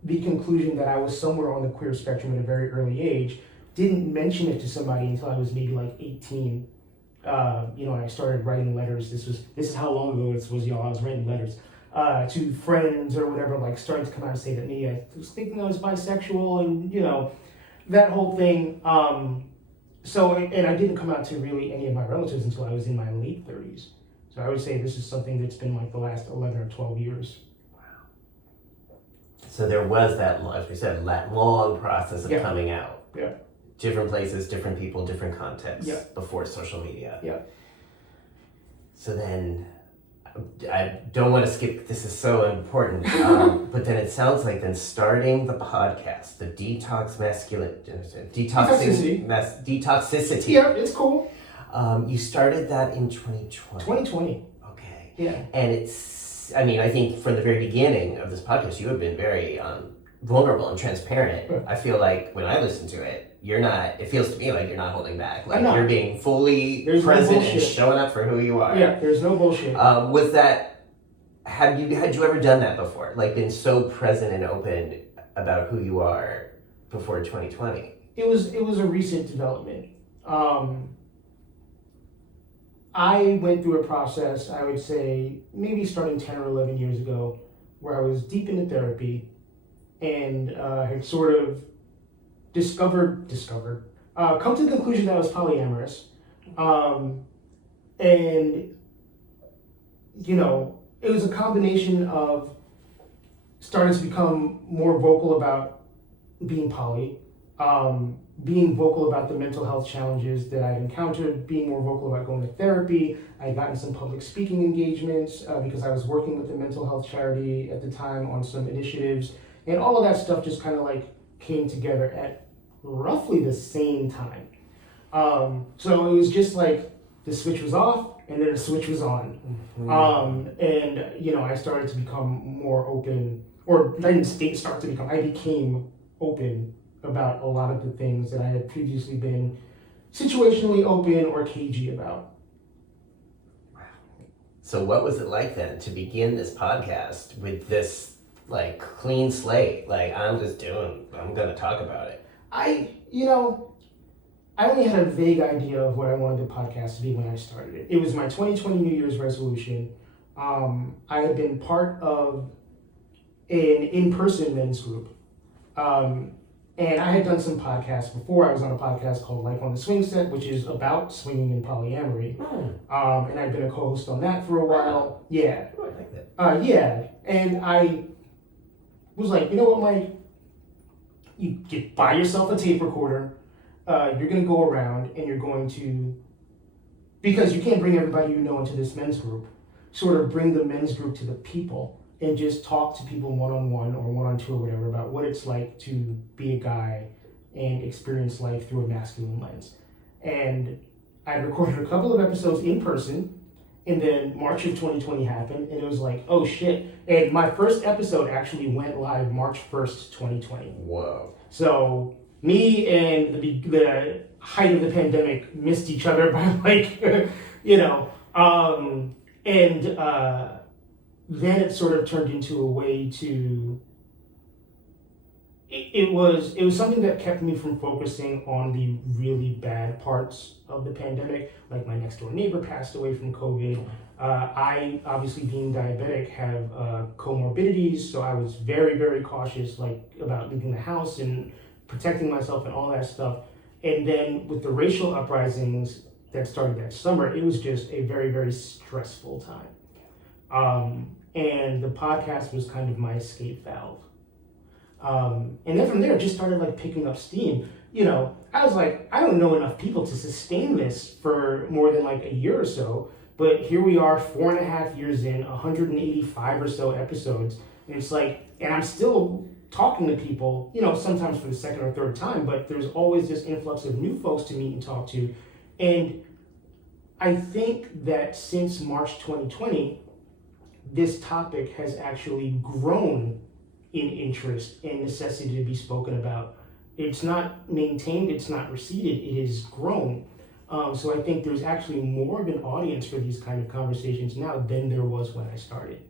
the conclusion that I was somewhere on the queer spectrum at a very early age. Didn't mention it to somebody until I was maybe like 18. And I started writing letters. This is how long ago this was, y'all. I was writing letters to friends or whatever, like starting to come out and say that I was thinking I was bisexual, and that whole thing. And I didn't come out to really any of my relatives until I was in my late 30s. So I would say this is something that's been like the last 11 or 12 years. Wow. So there was that, as we said, that long process of coming out. Yeah. Different places, different people, different contexts before social media. Yeah. So then, I don't want to skip, this is so important, but then it sounds like then starting the podcast, the Detoxicity. Yeah, it's cool. You started that in 2020. 2020. Okay. Yeah. And I think from the very beginning of this podcast, you have been very vulnerable and transparent. Sure. I feel like when I listen to it, it feels to me like you're not holding back. Like you're being fully present and showing up for who you are. Yeah, there's no bullshit. Had you ever done that before? Like been so present and open about who you are before 2020? It was a recent development. I went through a process, I would say, maybe starting 10 or 11 years ago, where I was deep into therapy and had sort of come to the conclusion that I was polyamorous. It was a combination of starting to become more vocal about being poly, being vocal about the mental health challenges that I'd encountered, being more vocal about going to therapy. I had gotten some public speaking engagements because I was working with the mental health charity at the time on some initiatives, and all of that stuff just kind of like came together at roughly the same time. So it was just like the switch was off and then the switch was on. Mm-hmm. I started to become more open, or I didn't start to become, I became open about a lot of the things that I had previously been situationally open or cagey about. So what was it like then to begin this podcast with this like clean slate? Like I'm gonna talk about it. I only had a vague idea of what I wanted the podcast to be when I started it. It was my 2020 New Year's resolution. I had been part of an in-person men's group. And I had done some podcasts before. I was on a podcast called Life on the Swing Set, which is about swinging and polyamory. And I've been a co-host on that for a while. Yeah. Oh, I like that. Yeah. And I was like, you know what, Mike? You buy yourself a tape recorder. You're going to go around and you're going to, because you can't bring everybody you know into this men's group, sort of bring the men's group to the people and just talk to people one-on-one or one-on-two or whatever about what it's like to be a guy and experience life through a masculine lens. And I recorded a couple of episodes in person, and then March of 2020 happened, and it was like, oh shit. And my first episode actually went live March 1st, 2020. Whoa. So me and the height of the pandemic missed each other by like, then it sort of turned into a way to, it was something that kept me from focusing on the really bad parts of the pandemic. Like my next door neighbor passed away from COVID. I, obviously being diabetic, have comorbidities, so I was very, very cautious about leaving the house and protecting myself and all that stuff. And then with the racial uprisings that started that summer, it was just a very, very stressful time. And the podcast was kind of my escape valve. And then from there, it just started picking up steam. I was like, I don't know enough people to sustain this for more than a year or so. But here we are, 4.5 years in, 185 or so episodes. And it's and I'm still talking to people, sometimes for the second or third time, but there's always this influx of new folks to meet and talk to. And I think that since March 2020, this topic has actually grown in interest and necessity to be spoken about. It's not maintained, it's not receded, it has grown. So I think there's actually more of an audience for these kind of conversations now than there was when I started.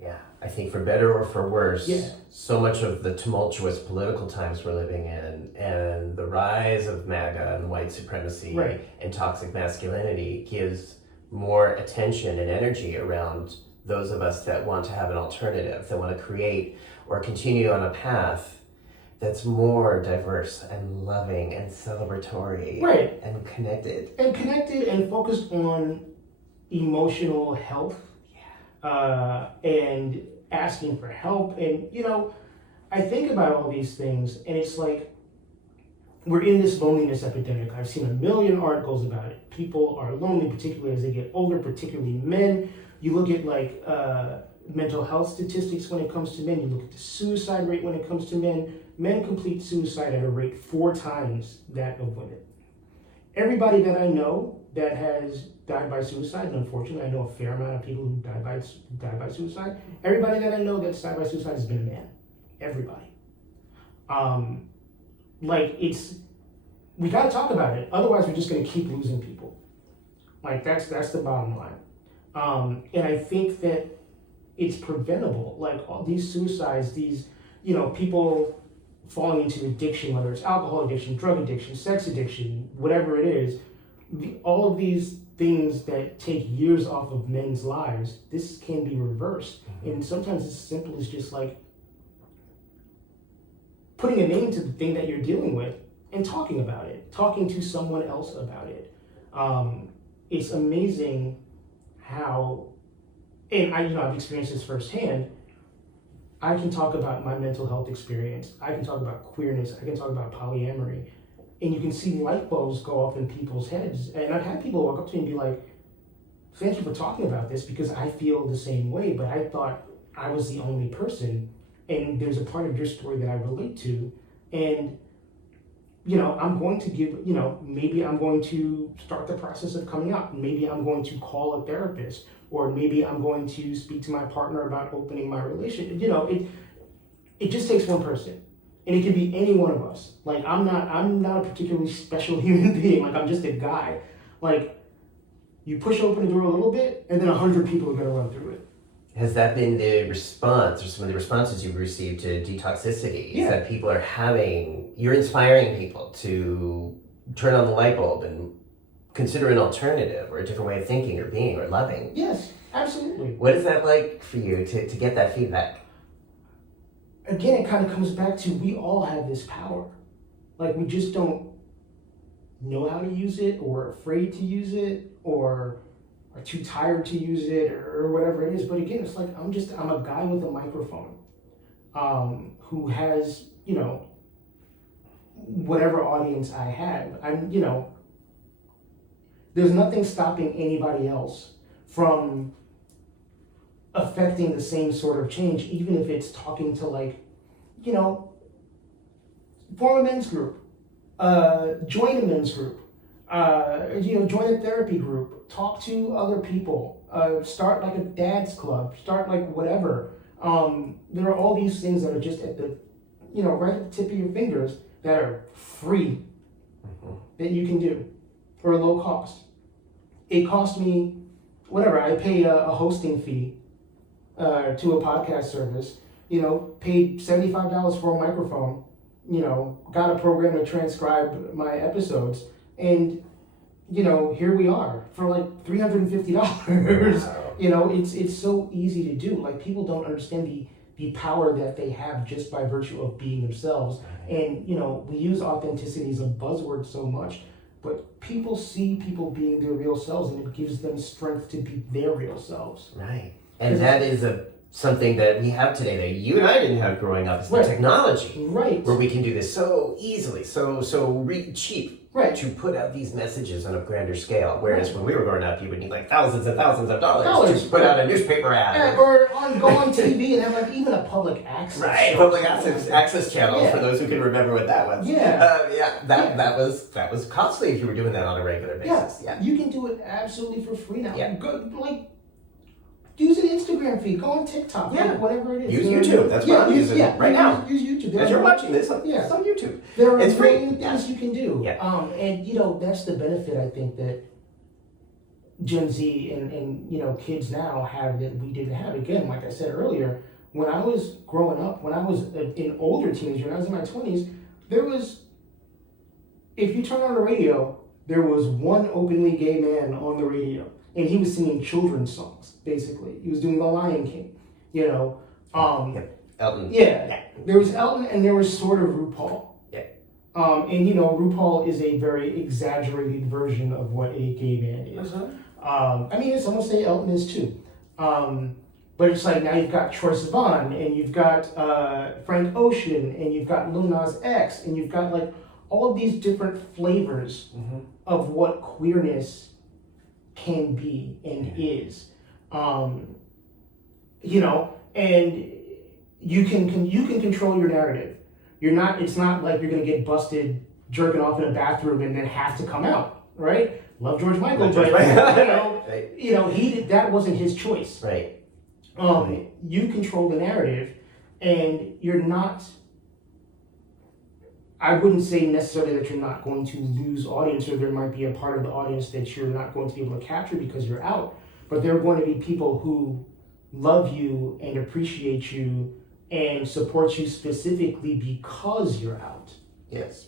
Yeah. I think for better or for worse, so much of the tumultuous political times we're living in and the rise of MAGA and white supremacy and toxic masculinity gives more attention and energy around those of us that want to have an alternative, that want to create or continue on a path that's more diverse and loving and celebratory and connected. And focused on emotional health and asking for help. And, I think about all these things and it's we're in this loneliness epidemic. I've seen a million articles about it. People are lonely, particularly as they get older, particularly men. You look at mental health statistics when it comes to men. You look at the suicide rate when it comes to men. Men complete suicide at a rate 4 times that of women. Everybody that I know that has died by suicide, and unfortunately I know a fair amount of people who died by suicide. Everybody that I know that's died by suicide has been a man. Everybody. We gotta talk about it. Otherwise we're just gonna keep losing people. That's the bottom line. And I think that it's preventable. All these suicides, these, people falling into addiction, whether it's alcohol addiction, drug addiction, sex addiction, whatever it is, all of these things that take years off of men's lives, this can be reversed. And sometimes it's as simple as just putting a name to the thing that you're dealing with and talking about it, talking to someone else about it. It's amazing how, and I've experienced this firsthand. I can talk about my mental health experience. I can talk about queerness. I can talk about polyamory. And you can see light bulbs go off in people's heads. And I've had people walk up to me and be like, thank you for talking about this because I feel the same way, but I thought I was the only person. And there's a part of your story that I relate to. And, I'm going to give, maybe I'm going to start the process of coming out. Maybe I'm going to call a therapist, or maybe I'm going to speak to my partner about opening my relationship. It just takes one person. And it can be any one of us. I'm not a particularly special human being. I'm just a guy. You push open the door a little bit, and then 100 people are going to run through it. Has that been the response, or some of the responses you've received to Detoxicity? Is that people are you're inspiring people to turn on the light bulb and consider an alternative or a different way of thinking or being or loving? Yes, absolutely. What is that like for you to get that feedback? again, it kind of comes back to we all have this power. Like, we just don't know how to use it, or are afraid to use it, or are too tired to use it, or whatever it is. But again, it's like I'm a guy with a microphone who has, you know, whatever audience I have. I'm, you know, there's nothing stopping anybody else from affecting the same sort of change, even if it's talking to, like, you know, form a men's group, join a men's group, you know, join a therapy group, talk to other people, start like a dad's club, start like whatever. There are all these things that are just at the, you know, right at the tip of your fingers that are free that you can do for a low cost. It cost me, whatever, I pay a hosting fee to a podcast service, you know, paid $75 for a microphone, you know, got a program to transcribe my episodes, and, you know, here we are for like $350. Wow. You know, it's so easy to do. Like, people don't understand the power that they have just by virtue of being themselves. And, you know, we use authenticity as a buzzword so much, but people see people being their real selves, and it gives them strength to be their real selves. Right. And that is something that we have today that you and I didn't have growing up. It's the technology. Right. Where we can do this so easily, so cheap. Right. To put out these messages on a grander scale. Whereas when we were growing up, you would need like thousands and thousands of dollars to put out a newspaper ad. Or go on TV and have like even a public access. Right, show. public access channels, for those who can remember what that was. That was costly if you were doing that on a regular basis. Yeah. You can do it absolutely for free now. Yeah. Good, like, use an Instagram feed, go on TikTok, like, whatever it is. Use YouTube. That's what I'm using right now. Use YouTube. As you're watching this, it's on YouTube. There are it's free. things you can do. Yeah. And, you know, that's the benefit, I think, that Gen Z and you know, kids now have that we didn't have. Again, like I said earlier, when I was growing up, when I was an older teenager, when I was in my 20s, there was, if you turn on the radio, there was one openly gay man on the radio. And he was singing children's songs, basically. He was doing The Lion King, you know. Elton. Yeah. There was Elton, and there was sort of RuPaul. Yeah. And, you know, RuPaul is a very exaggerated version of what a gay man is. I mean, it's almost say Elton is too. But it's like now you've got Troye Sivan, and you've got Frank Ocean, and you've got Lil Nas X, and you've got like all of these different flavors of what queerness can be and is. You know, and you can control your narrative. It's not like you're gonna get busted jerking off in a bathroom and then have to come out, right? Love George Michael, but you know, that wasn't his choice. Right. You control the narrative, and you're not, I wouldn't say necessarily that you're not going to lose audience, or there might be a part of the audience that you're not going to be able to capture because you're out, but there are going to be people who love you and appreciate you and support you specifically because you're out. Yes.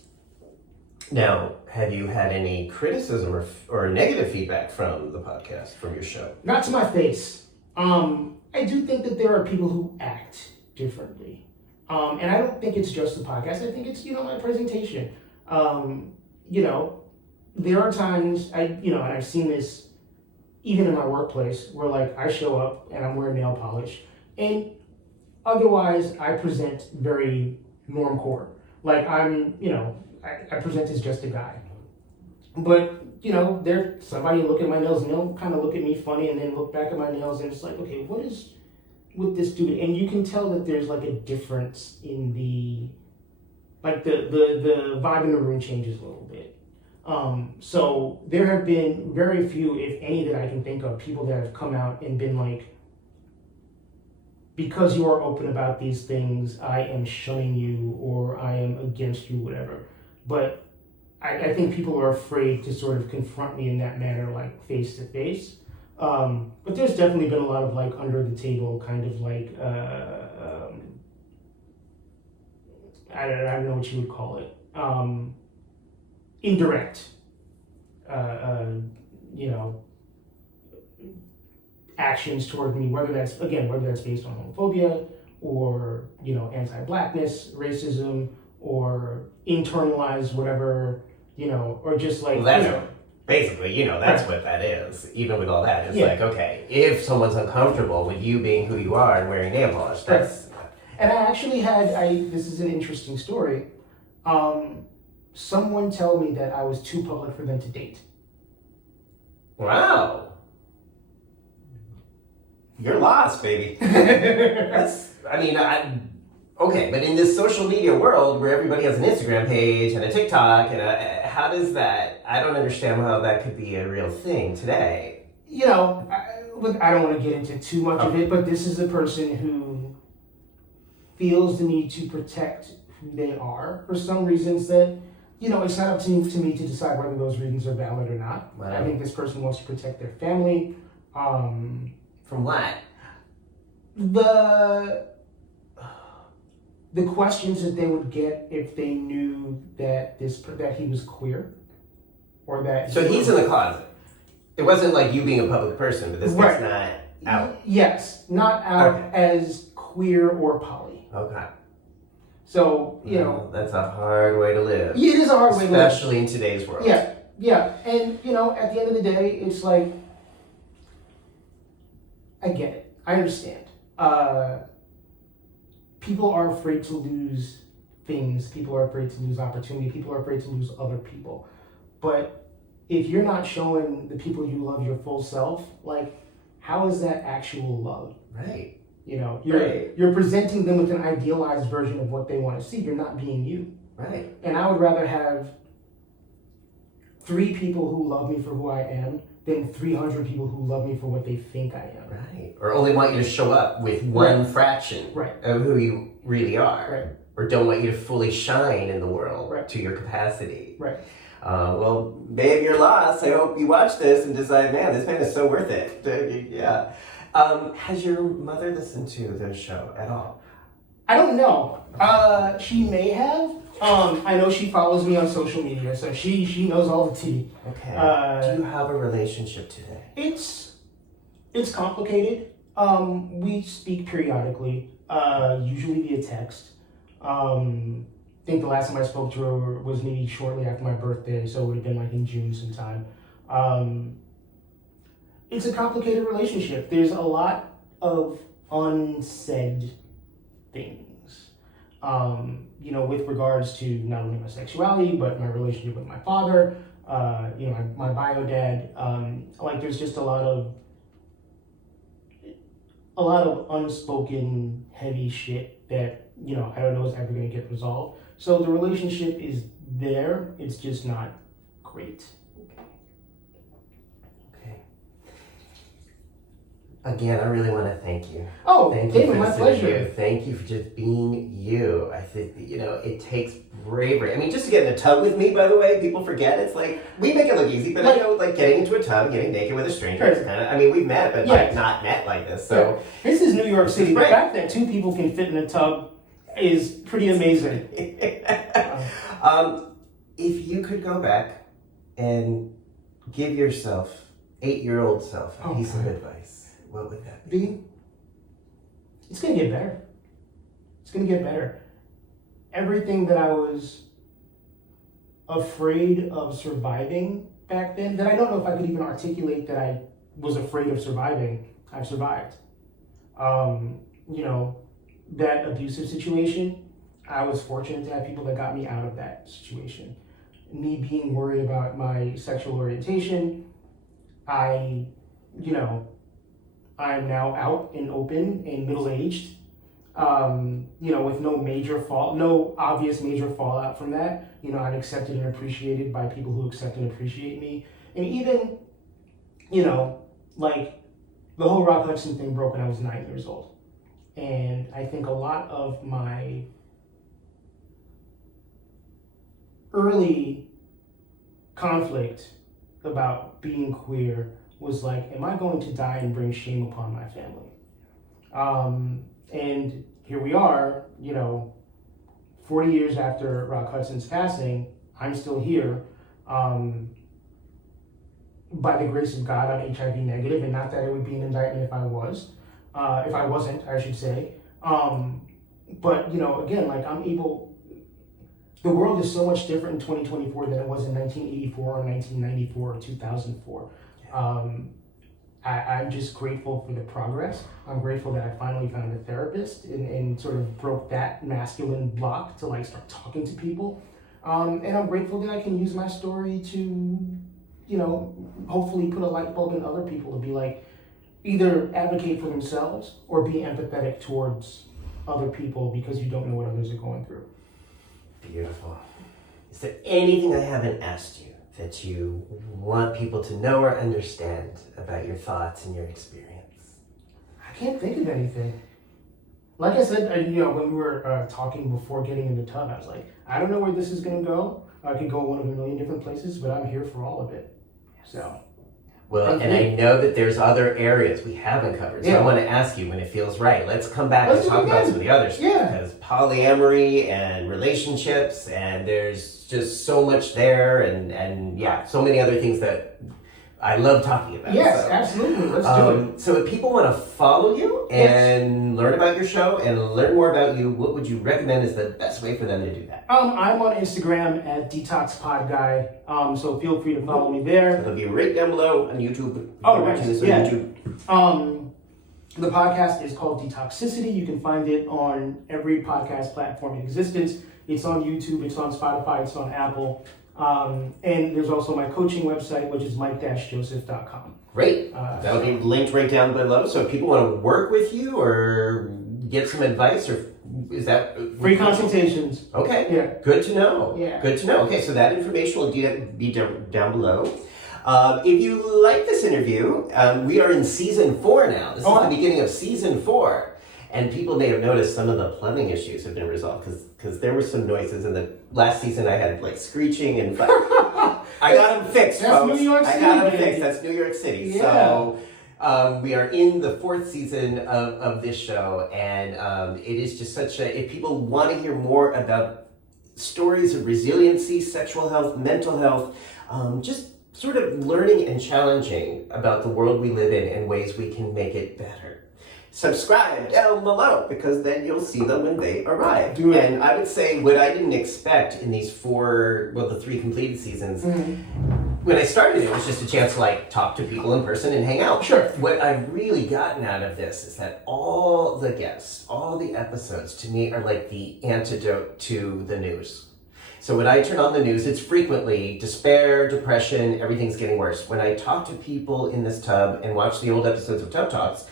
Now, have you had any criticism or negative feedback from the podcast, from your show? Not to my face. I do think that there are people who act differently. And I don't think it's just the podcast. I think it's, you know, my presentation. You know, there are times, and I've seen this even in my workplace, where like I show up and I'm wearing nail polish, and otherwise I present very normcore. Like I'm, you know, I present as just a guy. But, you know, somebody will look at my nails and they'll kind of look at me funny and then look back at my nails, and it's like, okay, what is with this dude? And you can tell that there's like a difference in the vibe in the room changes a little bit. So there have been very few, if any, that I can think of, people that have come out and been like, because you are open about these things, I am shunning you, or I am against you, whatever. But I think people are afraid to sort of confront me in that manner, like face to face. But there's definitely been a lot of like under the table kind of like, I don't know what you would call it. Indirect, you know, actions toward me, whether that's based on homophobia or, anti-blackness, racism, or internalized whatever, or just like, well, that's basically, that's right. what that is. Even with all that, it's Yeah. like, okay, if someone's uncomfortable with you being who you are and wearing nail polish, that's... And I actually this is an interesting story, someone tell me that I was too public for them to date. Wow. You're lost, baby. Okay, but in this social media world where everybody has an Instagram page and a TikTok, and how does that, I don't understand how that could be a real thing today. I don't want to get into too much of it, but this is a person who feels the need to protect who they are for some reasons that, it's not up to me to decide whether those reasons are valid or not. Wow. I think this person wants to protect their family. From what? The questions that they would get if they knew that he was queer, or that So he's in the closet. It wasn't like you being a public person, but this guy's not out. Yes, not out as queer or poly. Okay. So that's a hard way to live. Yeah, it is a hard way to live, especially in today's world. Yeah, and at the end of the day, it's like I get it. I understand. People are afraid to lose things. People are afraid to lose opportunity. People are afraid to lose other people. But if you're not showing the people you love your full self, like, how is that actual love? Right. You're presenting them with an idealized version of what they want to see. You're not being you. Right. And I would rather have 3 people who love me for who I am than 300 people who love me for what they think I am. Right. Or only want you to show up with one fraction of who you really are. Right. Or don't want you to fully shine in the world to your capacity. Right. Well, babe, you're lost. I hope you watch this and decide, man, this man is so worth it. Yeah. Has your mother listened to the show at all? I don't know. She may have. I know she follows me on social media, so she knows all the tea. Okay. Do you have a relationship today? It's complicated. We speak periodically, usually via text. I think the last time I spoke to her was maybe shortly after my birthday, so it would have been like in June sometime. It's a complicated relationship. There's a lot of unsaid things. With regards to not only my sexuality, but my relationship with my father, my bio dad. There's just a lot of unspoken heavy shit that, I don't know is ever going to get resolved. So the relationship is there. It's just not great. Okay. Again, I really want to thank you. Oh, thank Damon, you my pleasure. Thank you for just being you. I think that, it takes bravery. I mean, just to get in a tub with me, by the way, people forget. It's like, we make it look easy, but getting into a tub, getting naked with a stranger, is kind of, we've met, but not met like this. So this is New York City. The fact that 2 people can fit in a tub is pretty amazing. If you could go back and give yourself, 8-year-old self, a piece of advice, what would that be? It's going to get better. It's going to get better. Everything that I was afraid of surviving back then, that I don't know if I could even articulate that I was afraid of surviving, I've survived. That abusive situation, I was fortunate to have people that got me out of that situation. Me being worried about my sexual orientation, I'm now out and open and middle-aged, with no obvious major fallout from that. I'm accepted and appreciated by people who accept and appreciate me. And even, the whole Rock Hudson thing broke when I was 9 years old. And I think a lot of my early conflict about being queer was like, am I going to die and bring shame upon my family? And here we are, 40 years after Rock Hudson's passing, I'm still here. By the grace of God, I'm HIV negative, and not that it would be an indictment if I wasn't, I should say. But, again, like the world is so much different in 2024 than it was in 1984 or 1994 or 2004. I'm just grateful for the progress. I'm grateful that I finally found a therapist and sort of broke that masculine block to like start talking to people. And I'm grateful that I can use my story to, hopefully put a light bulb in other people to be like, either advocate for themselves or be empathetic towards other people because you don't know what others are going through. Beautiful. Is there anything I haven't asked you that you want people to know or understand about your thoughts and your experience? I can't think of anything. Like I said, when we were talking before getting in the tub, I was like, I don't know where this is going to go. I could go one of a million different places, but I'm here for all of it. So. Well, and I know that there's other areas we haven't covered, so I want to ask you when it feels right. Let's come back and talk about some of the others. Yeah. Because polyamory and relationships, and there's just so much there, and so many other things that I love talking about. Yes, absolutely. Let's do it. So if people want to follow you and learn about your show and learn more about you, what would you recommend is the best way for them to do that? I'm on Instagram at DetoxPodGuy, so feel free to follow me there. It'll be right down below on YouTube. Watching this on YouTube. The podcast is called Detoxicity. You can find it on every podcast platform in existence. It's on YouTube, it's on Spotify, it's on Apple. And there's also my coaching website, which is mike-joseph.com. Great. That'll be linked right down below. So if people want to work with you or get some advice, or is that free consultations? Okay. Yeah. Good to know. Yeah. Good to know. Okay, so that information will be down below. If you like this interview, we are in season 4 now. This is the beginning of season 4. And people may have noticed some of the plumbing issues have been resolved because there were some noises in the last season. I had like screeching and I got them fixed, That's folks. New York City. I got them fixed. That's New York City. Yeah. So we are in the 4th season of this show, and it is just such a. If people want to hear more about stories of resiliency, sexual health, mental health, just sort of learning and challenging about the world we live in and ways we can make it better. Subscribe down below because then you'll see them when they arrive. Do it. And I would say what I didn't expect in these the 3 completed seasons, when I started it was just a chance to like talk to people in person and hang out. Sure. What I've really gotten out of this is that all the guests, all the episodes to me are like the antidote to the news. So when I turn on the news, it's frequently despair, depression, everything's getting worse. When I talk to people in this tub and watch the old episodes of Tub Talks,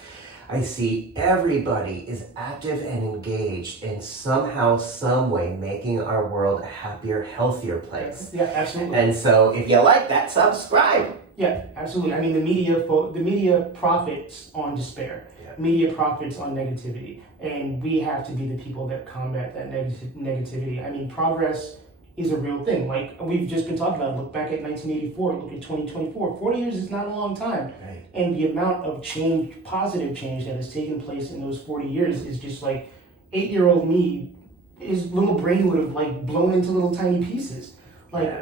I see everybody is active and engaged in somehow, some way making our world a happier, healthier place. Yeah, absolutely. And so if you like that, subscribe. Yeah, absolutely. I mean, the media profits on despair. Yeah. Media profits on negativity. And we have to be the people that combat that negativity. I mean, progress is a real thing. Like we've just been talking about, look back at 1984, look at 2024. 40 years is not a long time. Right. And the amount of change, positive change that has taken place in those 40 years is just like 8-year-old me, his little brain would have like blown into little tiny pieces.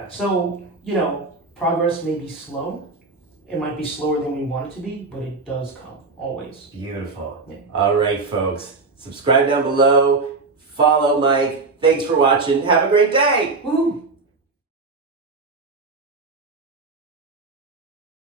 So, progress may be slow. It might be slower than we want it to be, but it does come, always. Beautiful. Yeah. All right, folks. Subscribe down below. Follow Mike. Thanks for watching. Have a great day. Woo!